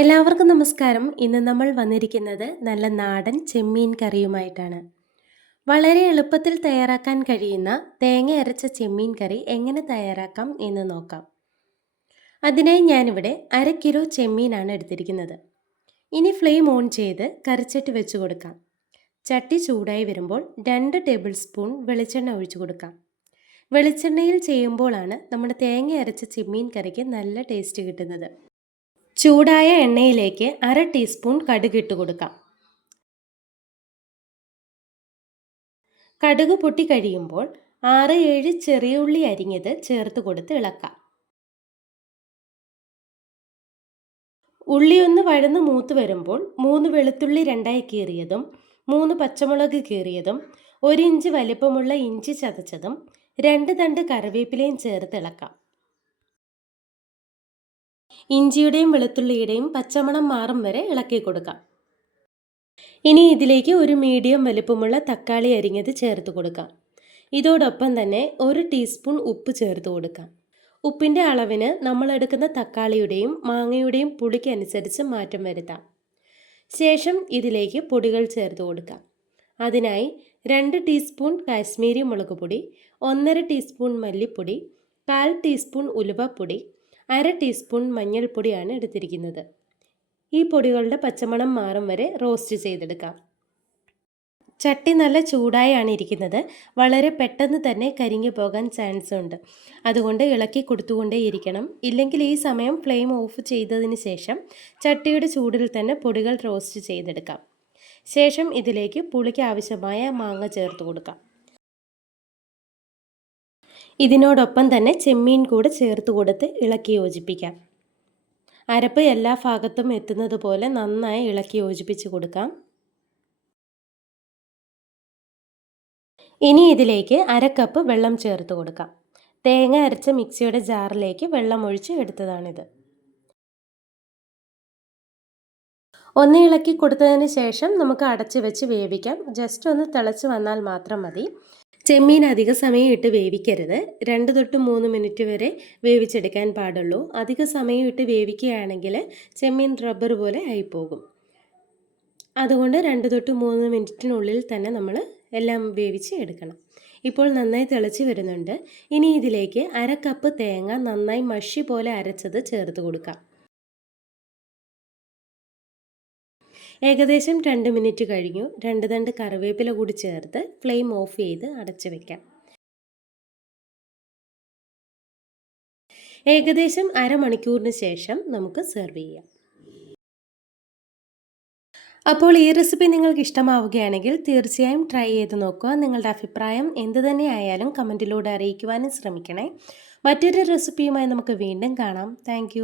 എല്ലാവർക്കും നമസ്കാരം. ഇന്ന് നമ്മൾ വന്നിരിക്കുന്നത് നല്ല നാടൻ ചെമ്മീൻ കറിയുമായിട്ടാണ്. വളരെ എളുപ്പത്തിൽ തയ്യാറാക്കാൻ കഴിയുന്ന തേങ്ങ അരച്ച ചെമ്മീൻ കറി എങ്ങനെ തയ്യാറാക്കാം എന്ന് നോക്കാം. അതിനായി ഞാനിവിടെ അര കിലോ ചെമ്മീനാണ് എടുത്തിരിക്കുന്നത്. ഇനി ഫ്ലെയിം ഓൺ ചെയ്ത് കറിച്ചട്ടി വെച്ച് കൊടുക്കാം. ചട്ടി ചൂടായി വരുമ്പോൾ രണ്ട് ടേബിൾ സ്പൂൺ വെളിച്ചെണ്ണ ഒഴിച്ചു കൊടുക്കാം. വെളിച്ചെണ്ണയിൽ ചെയ്യുമ്പോഴാണ് നമ്മുടെ തേങ്ങ അരച്ച ചെമ്മീൻ കറിക്ക് നല്ല ടേസ്റ്റ് കിട്ടുന്നത്. ചൂടായ എണ്ണയിലേക്ക് അര ടീസ്പൂൺ കടുക് ഇട്ട് കൊടുക്കാം. കടുക് പൊട്ടി കഴിയുമ്പോൾ ആറ് ഏഴ് ചെറിയ ഉള്ളി അരിഞ്ഞത് ചേർത്ത് കൊടുത്ത് ഇളക്കാം. ഉള്ളി ഒന്ന് വഴന്ന് മൂത്ത് വരുമ്പോൾ മൂന്ന് വെളുത്തുള്ളി രണ്ടായി കീറിയതും മൂന്ന് പച്ചമുളക് കീറിയതും ഒരു ഇഞ്ച് വലിപ്പമുള്ള ഇഞ്ചി ചതച്ചതും രണ്ട് തണ്ട് കറിവേപ്പിലയും ചേർത്ത് ഇളക്കാം. ഇഞ്ചിയുടെയും വെളുത്തുള്ളിയുടെയും പച്ചമണം മാറും വരെ ഇളക്കി കൊടുക്കാം. ഇനി ഇതിലേക്ക് ഒരു മീഡിയം വലുപ്പമുള്ള തക്കാളി അരിഞ്ഞത് ചേർത്ത് കൊടുക്കാം. ഇതോടൊപ്പം തന്നെ ഒരു ടീസ്പൂൺ ഉപ്പ് ചേർത്ത് കൊടുക്കാം. ഉപ്പിന്റെ അളവിന് നമ്മൾ എടുക്കുന്ന തക്കാളിയുടെയും മാങ്ങയുടെയും പുളിക്കനുസരിച്ച് മാറ്റം വരുത്താം. ശേഷം ഇതിലേക്ക് പൊടികൾ ചേർത്ത് കൊടുക്കാം. അതിനായി രണ്ട് ടീസ്പൂൺ കാശ്മീരി മുളക് പൊടി ഒന്നര ടീസ്പൂൺ മല്ലിപ്പൊടി കാൽ ടീസ്പൂൺ ഉലുവപ്പൊടി അര ടീസ്പൂൺ മഞ്ഞൾപ്പൊടിയാണ് എടുത്തിരിക്കുന്നത്. ഈ പൊടികളുടെ പച്ചമണം മാറും വരെ റോസ്റ്റ് ചെയ്തെടുക്കാം. ചട്ടി നല്ല ചൂടായാണ് ഇരിക്കുന്നത്. വളരെ പെട്ടെന്ന് തന്നെ കരിഞ്ഞു പോകാൻ ചാൻസ് ഉണ്ട്. അതുകൊണ്ട് ഇളക്കി കൊടുത്തുകൊണ്ടേയിരിക്കണം ഇല്ലെങ്കിൽ ഈ സമയം ഫ്ലെയിം ഓഫ് ചെയ്തതിന് ശേഷം ചട്ടിയുടെ ചൂടിൽ തന്നെ പൊടികൾ റോസ്റ്റ് ചെയ്തെടുക്കാം. ശേഷം ഇതിലേക്ക് പുളിക്ക് ആവശ്യമായ മാങ്ങ ചേർത്ത് കൊടുക്കാം. ഇതിനോടൊപ്പം തന്നെ ചെമ്മീൻ കൂടെ ചേർത്ത് കൊടുത്ത് ഇളക്കി യോജിപ്പിക്കാം. അരപ്പ് എല്ലാ ഭാഗത്തും എത്തുന്നത് പോലെ നന്നായി ഇളക്കി യോജിപ്പിച്ച് കൊടുക്കാം. ഇനി ഇതിലേക്ക് അര കപ്പ് വെള്ളം ചേർത്ത് കൊടുക്കാം. തേങ്ങ അരച്ച മിക്സിയുടെ ജാറിലേക്ക് വെള്ളം ഒഴിച്ച് എടുത്തതാണിത്. ഒന്ന് ഇളക്കി കൊടുത്തതിന് ശേഷം നമുക്ക് അടച്ച് വെച്ച് വേവിക്കാം. ജസ്റ്റ് ഒന്ന് തിളച്ച് വന്നാൽ മാത്രം മതി. ചെമ്മീൻ അധിക സമയം ഇട്ട് വേവിക്കരുത്. രണ്ട് തൊട്ട് മൂന്ന് മിനിറ്റ് വരെ വേവിച്ചെടുക്കാൻ പാടുള്ളൂ. അധിക സമയം ഇട്ട് വേവിക്കുകയാണെങ്കിൽ ചെമ്മീൻ റബ്ബർ പോലെ ആയിപ്പോകും. അതുകൊണ്ട് രണ്ട് തൊട്ട് മൂന്ന് മിനിറ്റിനുള്ളിൽ തന്നെ നമ്മൾ എല്ലാം വേവിച്ച് എടുക്കണം. ഇപ്പോൾ നന്നായി തിളച്ച് വരുന്നുണ്ട്. ഇനി ഇതിലേക്ക് അര കപ്പ് തേങ്ങ നന്നായി മഷി പോലെ അരച്ചത് ചേർത്ത് കൊടുക്കാം. ഏകദേശം രണ്ട് മിനിറ്റ് കഴിഞ്ഞു. രണ്ട് തണ്ട് കറിവേപ്പില കൂടി ചേർത്ത് ഫ്ലെയിം ഓഫ് ചെയ്ത് അടച്ചു വെക്കാം. ഏകദേശം അരമണിക്കൂറിന് ശേഷം നമുക്ക് സെർവ് ചെയ്യാം. അപ്പോൾ ഈ റെസിപ്പി നിങ്ങൾക്ക് ഇഷ്ടമാവുകയാണെങ്കിൽ തീർച്ചയായും ട്രൈ ചെയ്ത് നോക്കുക. നിങ്ങളുടെ അഭിപ്രായം എന്ത് തന്നെയായാലും കമന്റിലൂടെ അറിയിക്കുവാനും ശ്രമിക്കണേ. മറ്റൊരു റെസിപ്പിയുമായി നമുക്ക് വീണ്ടും കാണാം. താങ്ക്